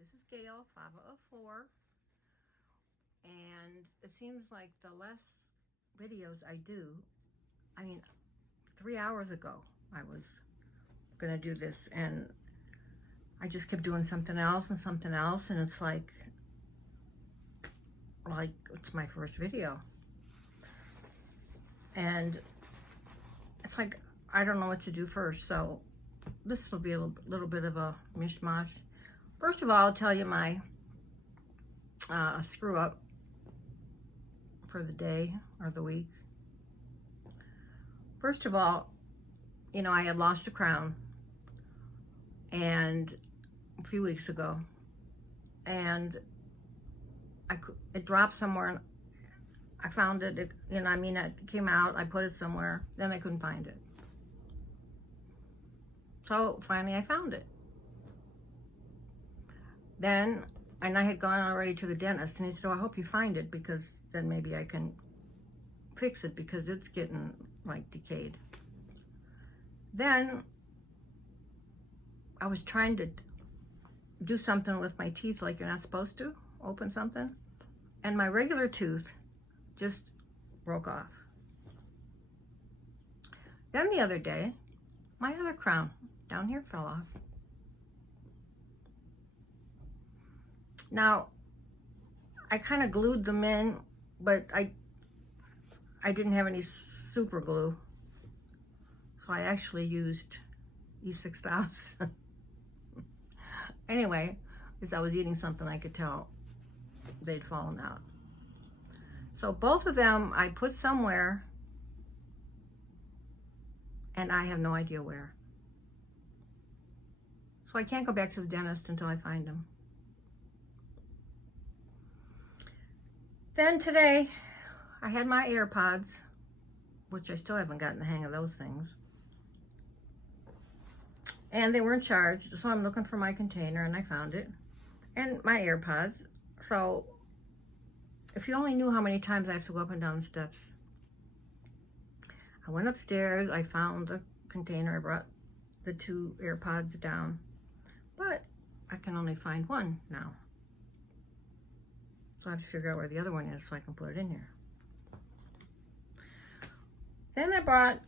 This is Gail, Fava of 4, and it seems like the less videos I do, I mean, 3 hours ago I was gonna do this, and I just kept doing something else, and it's like it's my first video, and it's like I don't know what to do first, so this will be a little bit of a mishmash. First of all, I'll tell you my screw up for the day or the week. First of all, you know, I had lost a crown and a few weeks ago, and it dropped somewhere, and I found it, it came out, I put it somewhere, then I couldn't find it. So finally I found it. Then, and I had gone already to the dentist, and he said, oh, I hope you find it, because then maybe I can fix it, because it's getting like decayed. Then I was trying to do something with my teeth like you're not supposed to, open something, and my regular tooth just broke off. Then the other day, my other crown down here fell off. Now, I kind of glued them in, but I didn't have any super glue, so I actually used E6000. Anyway, as I was eating something, I could tell they'd fallen out. So both of them I put somewhere, and I have no idea where. So I can't go back to the dentist until I find them. Then today, I had my AirPods, which I still haven't gotten the hang of those things. And they weren't charged, so I'm looking for my container, and I found it. And my AirPods. So, if you only knew how many times I have to go up and down the steps. I went upstairs, I found the container, I brought the 2 AirPods down. But I can only find one now. So I have to figure out where the other one is so I can put it in here. Then I brought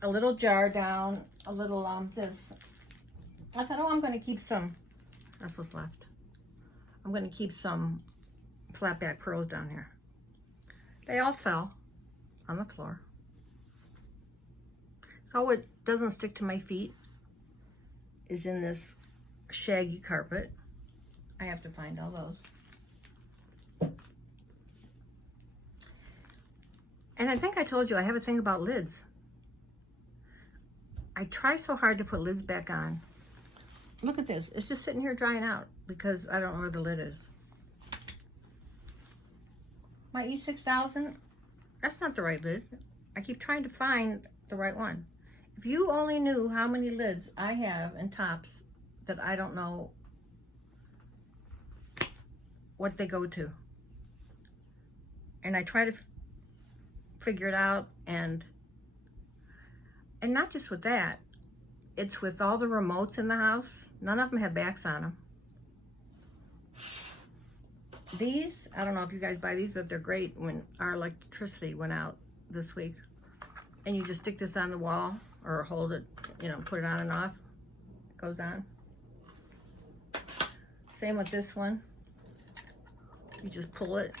a little jar down, a little this. I thought, oh, I'm going to keep some. That's what's left. I'm going to keep some flat back pearls down here. They all fell on the floor. So it doesn't stick to my feet is in this shaggy carpet. I have to find all those. And I think I told you I have a thing about lids. I try so hard to put lids back on. Look at this. It's just sitting here drying out because I don't know where the lid is. My E6000, that's not the right lid. I keep trying to find the right one. If you only knew how many lids I have and tops that I don't know what they go to. And I try to figure it out, and not just with that, it's with all the remotes in the house. None of them have backs on them. These, I don't know if you guys buy these, but they're great when our electricity went out this week. And you just stick this on the wall or hold it, you know, put it on and off. It goes on. Same with this one. You just pull it.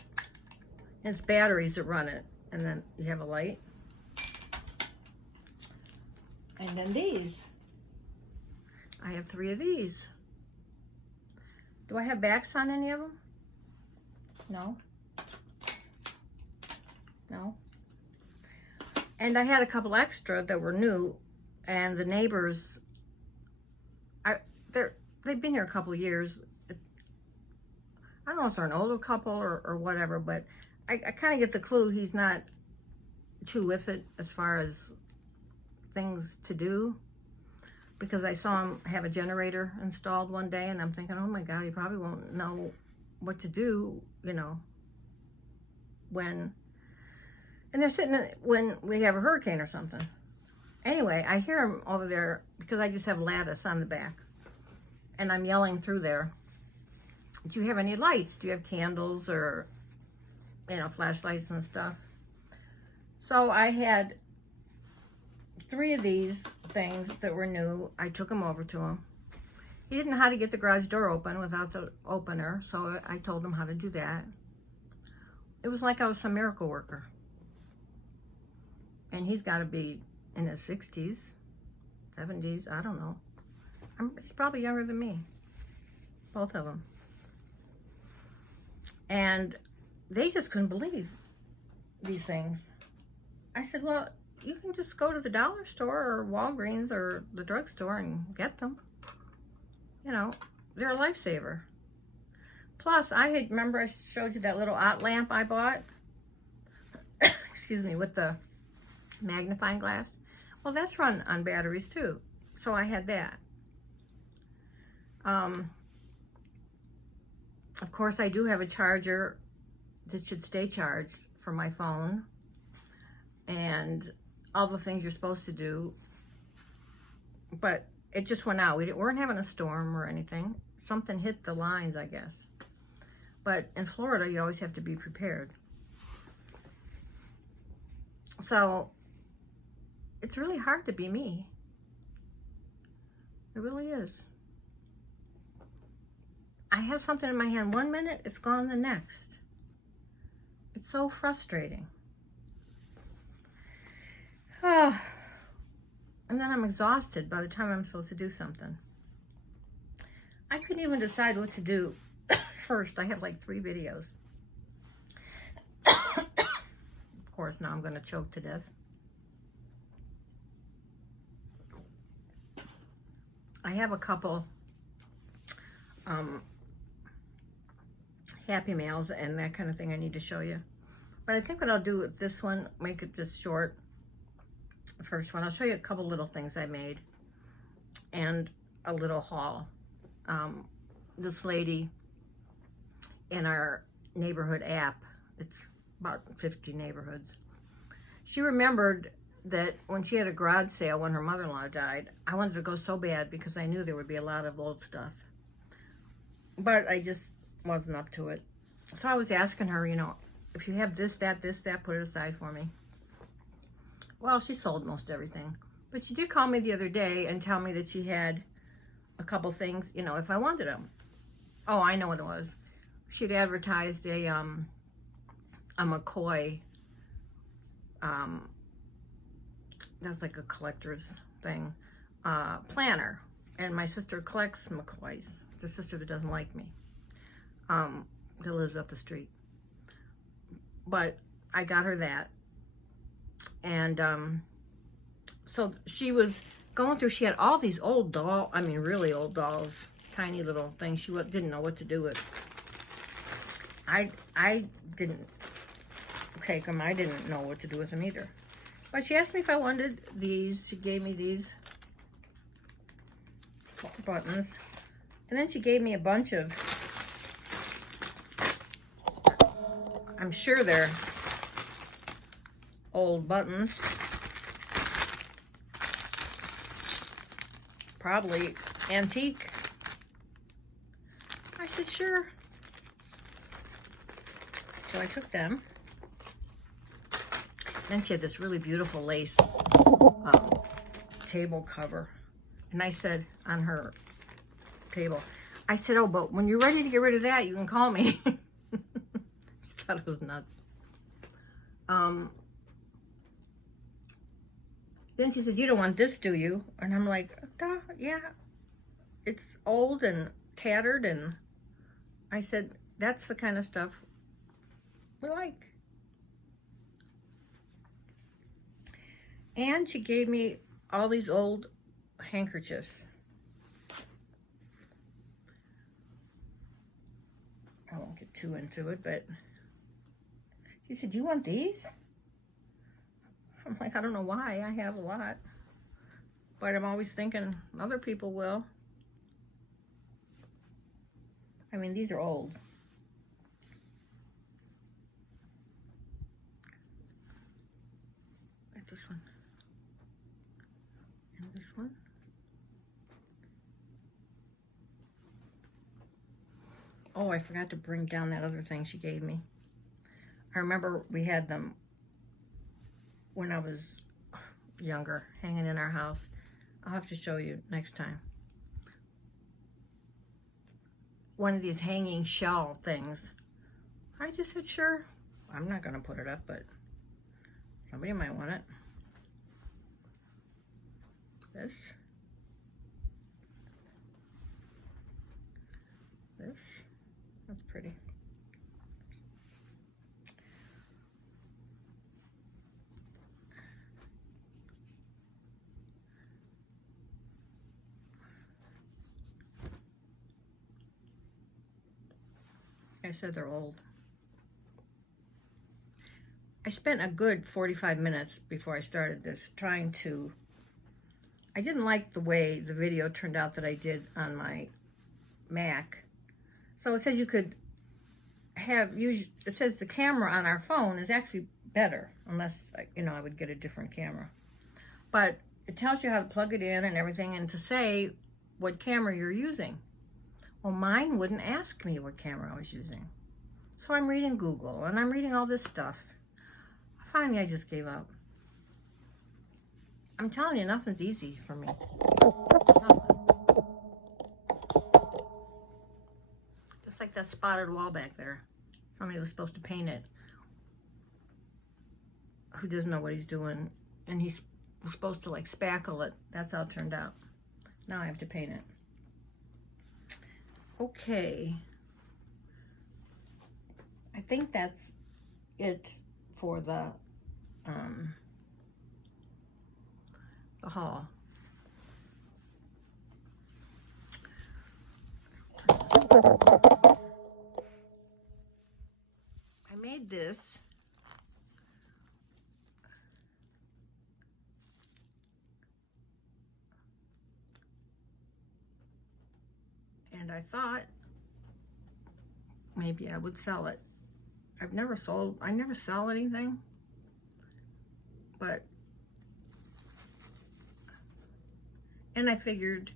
It's batteries that run it. And then you have a light. And then these. I have 3 of these. Do I have backs on any of them? No. No. And I had a couple extra that were new, and the neighbors, they've been here a couple years. I don't know if they're an older couple or whatever, but I kind of get the clue he's not too with it as far as things to do, because I saw him have a generator installed one day, and I'm thinking, oh my God, he probably won't know what to do, you know, when, and they're sitting when we have a hurricane or something. Anyway, I hear him over there because I just have lattice on the back, and I'm yelling through there. do you have any lights? Do you have candles or, you know, flashlights and stuff? So I had 3 of these things that were new. I took them over to him. He didn't know how to get the garage door open without the opener, so I told him how to do that. It was like I was some miracle worker. And he's got to be in his 60s, 70s, I don't know. He's probably younger than me, both of them. And they just couldn't believe these things. I said, well, you can just go to the dollar store or Walgreens or the drugstore and get them. You know, they're a lifesaver. Plus, remember I showed you that little ot lamp I bought? Excuse me, with the magnifying glass. Well, that's run on batteries too. So I had that. Of course, I do have a charger that should stay charged for my phone. And all the things you're supposed to do. But it just went out. We weren't having a storm or anything. Something hit the lines, I guess. But in Florida, you always have to be prepared. So it's really hard to be me. It really is. I have something in my hand 1 minute, it's gone the next. It's so frustrating. And then I'm exhausted by the time I'm supposed to do something. I couldn't even decide what to do first. I have like 3 videos. Of course, now I'm going to choke to death. I have a couple Happy Mails and that kind of thing I need to show you. But I think what I'll do with this one, make it just short. The first one, I'll show you a couple little things I made and a little haul. This lady in our neighborhood app, it's about 50 neighborhoods, she remembered that when she had a garage sale when her mother-in-law died, I wanted to go so bad because I knew there would be a lot of old stuff. But I just wasn't up to it. So I was asking her, you know, if you have this, that, put it aside for me. Well, she sold most everything. But she did call me the other day and tell me that she had a couple things, you know, if I wanted them. Oh, I know what it was. She'd advertised a McCoy, that's like a collector's thing, planner. And my sister collects McCoys, the sister that doesn't like me, that lives up the street. But I got her that. And so she was going through, she had all these old dolls, I mean really old dolls, tiny little things she didn't know what to do with. I didn't take them, I didn't know what to do with them either. But she asked me if I wanted these, she gave me these buttons. And then she gave me a bunch of, I'm sure they're old buttons, probably antique. I said, sure. So I took them. Then she had this really beautiful lace table cover. And I said on her table, I said, oh, but when you're ready to get rid of that, you can call me. She thought it was nuts. Then she says, you don't want this, do you? And I'm like, duh, yeah, it's old and tattered. And I said, that's the kind of stuff we like. And she gave me all these old handkerchiefs. I won't get too into it, but she said, do you want these? I'm like, I don't know why. I have a lot. But I'm always thinking other people will. I mean, these are old. Like this one. And this one. Oh, I forgot to bring down that other thing she gave me. I remember we had them when I was younger, hanging in our house. I'll have to show you next time. One of these hanging shell things. I just said, sure. I'm not going to put it up, but somebody might want it. This. This. That's pretty. I said they're old. I spent a good 45 minutes before I started this trying to... I didn't like the way the video turned out that I did on my Mac. So it says you could it says the camera on our phone is actually better, unless, you know, I would get a different camera. But it tells you how to plug it in and everything, and to say what camera you're using. Well, mine wouldn't ask me what camera I was using. So I'm reading Google, and I'm reading all this stuff. Finally, I just gave up. I'm telling you, nothing's easy for me. Nothing. Just like that spotted wall back there. Somebody was supposed to paint it who doesn't know what he's doing, and he's supposed to like spackle it. That's how it turned out. Now I have to paint it. Okay. I think that's it for the haul. I made this and I thought maybe I would sell it. I never sell anything, and I figured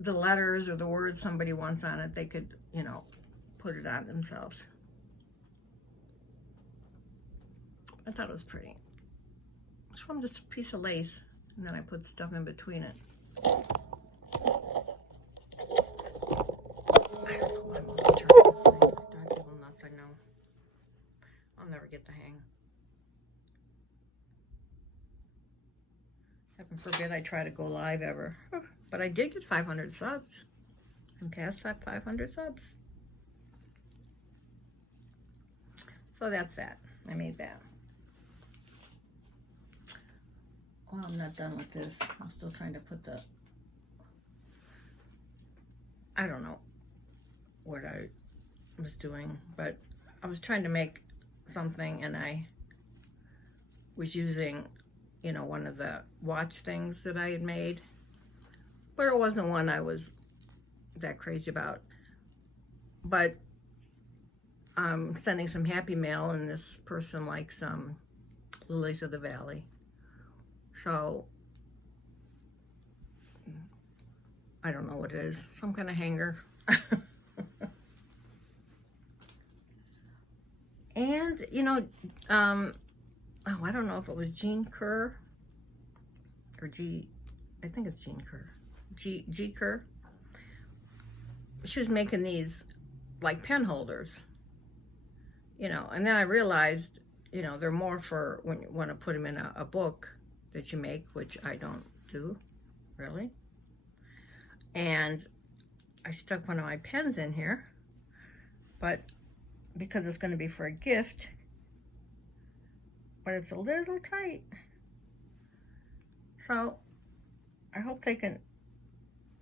the letters or the words somebody wants on it, they could, you know, put it on themselves. I thought it was pretty. It's from just a piece of lace, and then I put stuff in between it. I don't know why I'm going to turn this thing. Drive people nuts, I know. I'll never get the hang. Heaven forbid I try to go live ever. But I did get 500 subs. I'm past that 500 subs. So that's that. I made that. Well, I'm not done with this. I'm still trying to put the... I don't know what I was doing, but I was trying to make something, and I was using, you know, one of the watch things that I had made, but it wasn't one I was that crazy about. But I'm sending some happy mail, and this person likes some lilies of the valley. So I don't know what it is. Some kind of hanger. And, you know, oh, I don't know if it was Jean Kerr or I think it's Jean Kerr. G Kerr. She was making these like pen holders, you know, and then I realized, you know, they're more for when you want to put them in a book that you make, which I don't do, really. And I stuck one of my pens in here, but because it's going to be for a gift, but it's a little tight. So I hope they can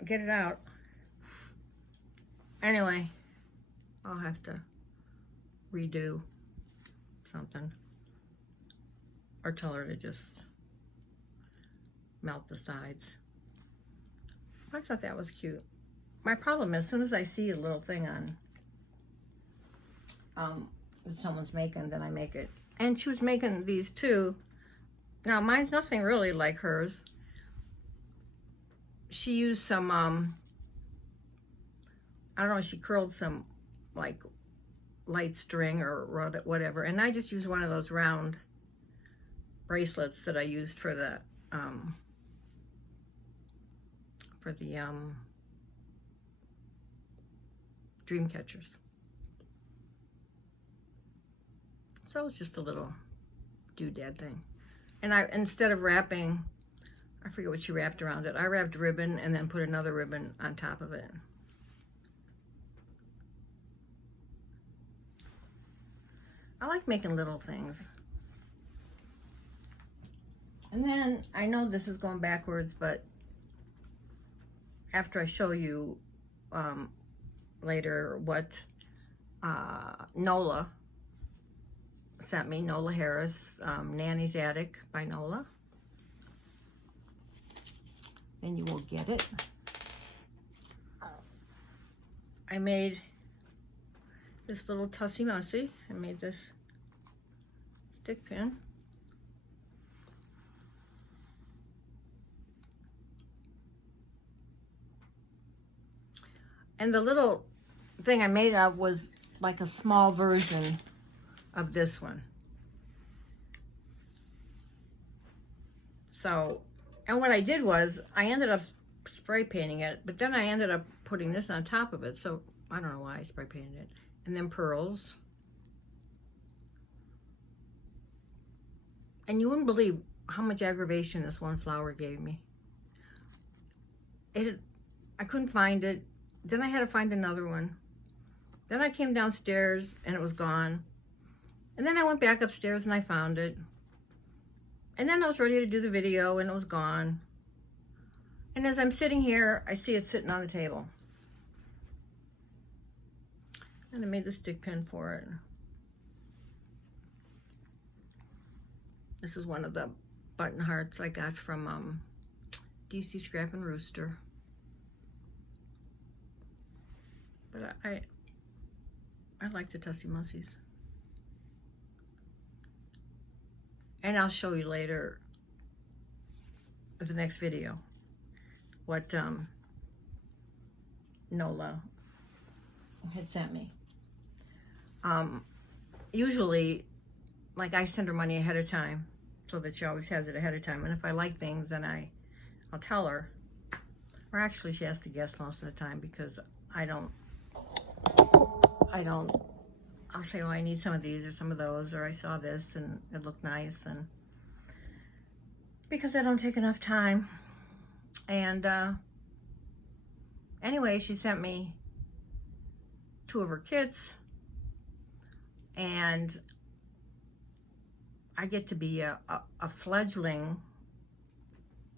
get it out. Anyway, I'll have to redo something, or tell her to just melt the sides. I thought that was cute. My problem is, as soon as I see a little thing on that someone's making, then I make it. And she was making these too. Now mine's nothing really like hers. She used some I don't know, she curled some like light string or whatever, and I just used one of those round bracelets that I used for the dream catchers. So it's just a little doodad thing. And I, instead of wrapping, I forget what she wrapped around it, I wrapped ribbon and then put another ribbon on top of it. I like making little things. And then, I know this is going backwards, but after I show you later what Nola sent me, Nola Harris, Nanny's Attic by Nola, then you will get it. I made this little Tussie Mussy. I made this stick pin. And the little thing I made of was like a small version of this one. So, and what I did was, I ended up spray painting it, but then I ended up putting this on top of it. So, I don't know why I spray painted it. And then pearls. And you wouldn't believe how much aggravation this one flower gave me. I couldn't find it. Then I had to find another one. Then I came downstairs and it was gone. And then I went back upstairs and I found it. And then I was ready to do the video and it was gone. And as I'm sitting here, I see it sitting on the table. And I made the stick pin for it. This is one of the button hearts I got from DC Scrap and Rooster. But I like the Tussie Mussies. And I'll show you later in the next video what Nola had sent me. Usually, like, I send her money ahead of time so that she always has it ahead of time. And if I like things, then I'll tell her. Or actually, she has to guess most of the time because I'll say, oh, I need some of these or some of those, or I saw this and it looked nice, and because I don't take enough time. And anyway, she sent me 2 of her kits, and I get to be a fledgling.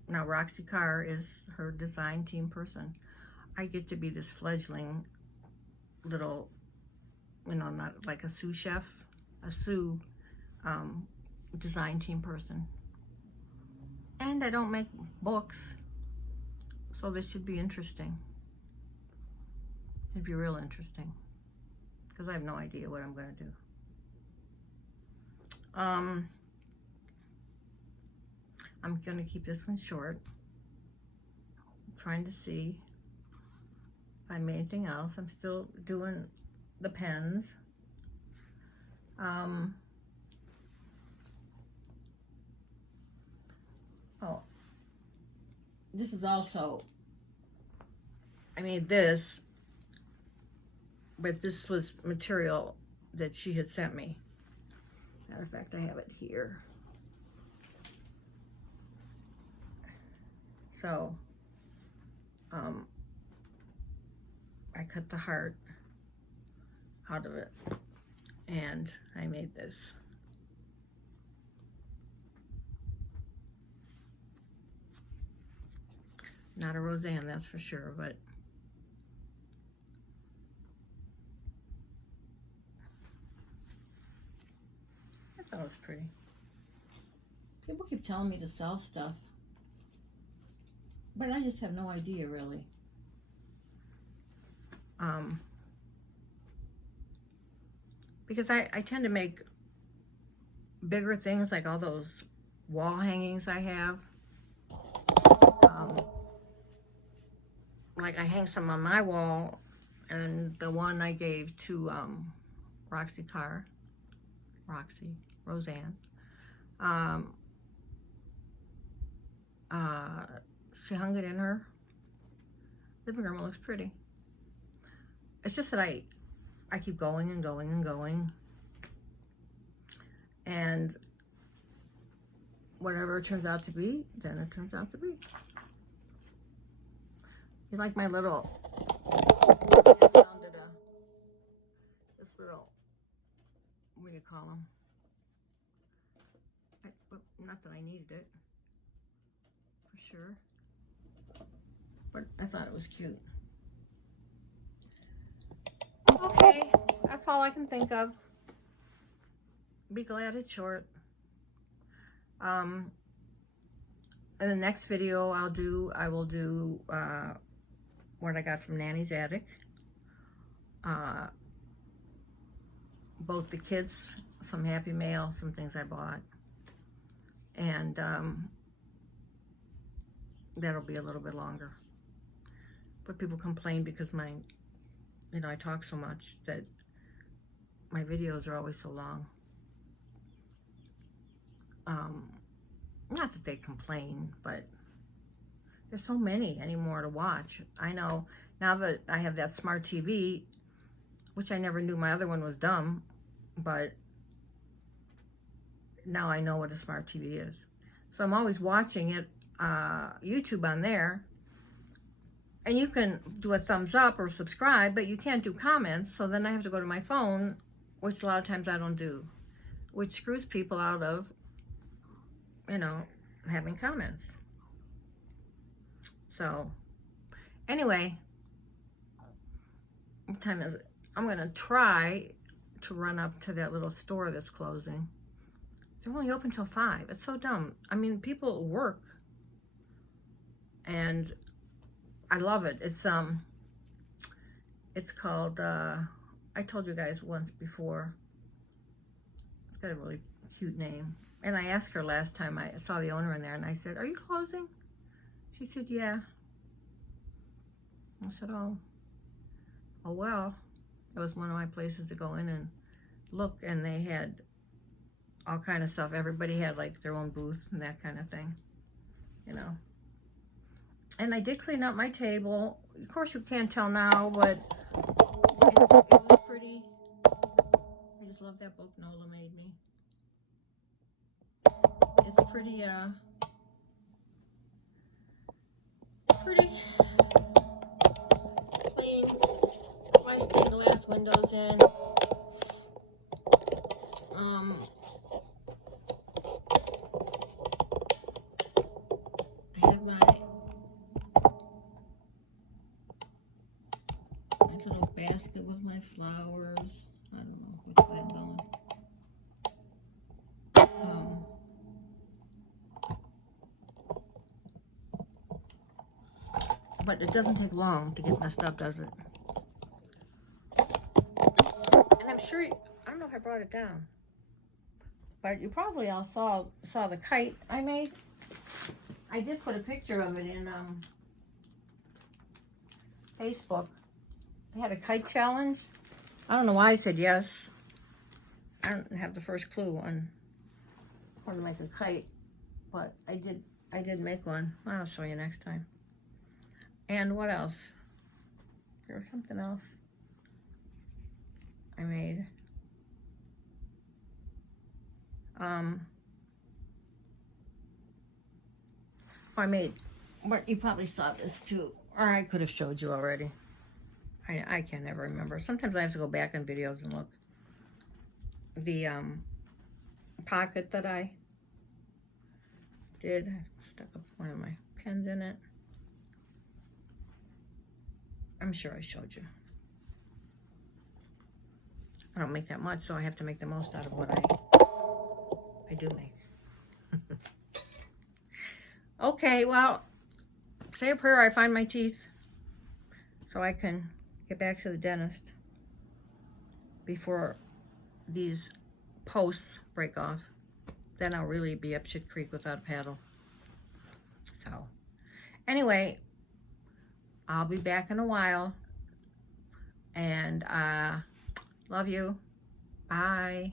Now, Roxy Carr is her design team person. I get to be this fledgling little, you know, not like a sous chef, a sous design team person. And I don't make books, so this should be interesting. It'd be real interesting, because I have no idea what I'm going to do. I'm going to keep this one short. I'm trying to see if I made anything else. I'm still doing the pens. Oh, this is also, I made this, but this was material that she had sent me. Matter of fact, I have it here. So, I cut the heart out of it, and I made this. Not a Roseanne, that's for sure, but I thought it was pretty. People keep telling me to sell stuff, but I just have no idea, really. Because I tend to make bigger things, like all those wall hangings I have. Like, I hang some on my wall, and the one I gave to Roseanne. She hung it in her living room. It looks pretty. It's just that I keep going and going and going, and whatever it turns out to be, then it turns out to be. You like my little, this little, what do you call them? Not that I needed it, for sure, but I thought it was cute. Okay, that's all I can think of. Be glad it's short. In the next video I will do what I got from Nanny's Attic. Both the kids, some Happy Mail, some things I bought. And that'll be a little bit longer. But people complain because I talk so much that my videos are always so long. Not that they complain, but there's so many anymore to watch. I know now that I have that smart TV, which I never knew my other one was dumb, but now I know what a smart TV is. So I'm always watching it, YouTube on there, and you can do a thumbs up or subscribe, but you can't do comments, so then I have to go to my phone, which a lot of times I don't do, which screws people out of, having comments. So, anyway, what time is it? I'm going to try to run up to that little store that's closing. They're only open till 5. It's so dumb. I mean, people work, and I love it. It's called, I told you guys once before, it's got a really cute name. And I asked her last time I saw the owner in there, and I said, "Are you closing?" She said, "Yeah." I said, oh well. It was one of my places to go in and look, and they had all kind of stuff. Everybody had like their own booth and that kind of thing, And I did clean up my table. Of course, you can't tell now, but it was pretty. I just love that book Nola made me. It's pretty, pretty clean. My stained glass windows in. I have my little basket with my flowers. I don't know which way I'm going. But it doesn't take long to get messed up, does it? And I'm sure, I don't know if I brought it down, but you probably all saw the kite I made. I did put a picture of it in Facebook. They had a kite challenge. I don't know why I said yes. I don't have the first clue on how to make a kite, but I did make one. I'll show you next time. And what else? There was something else I made. I made, but you probably saw this too, or I could have showed you already. I can't ever remember. Sometimes I have to go back in videos and look. The pocket that I did, I stuck one of my pens in it. I'm sure I showed you. I don't make that much, so I have to make the most out of what I do make. Okay, well, say a prayer I find my teeth so I can get back to the dentist before these posts break off. Then I'll really be up shit creek without a paddle. So, anyway, I'll be back in a while And love you. Bye.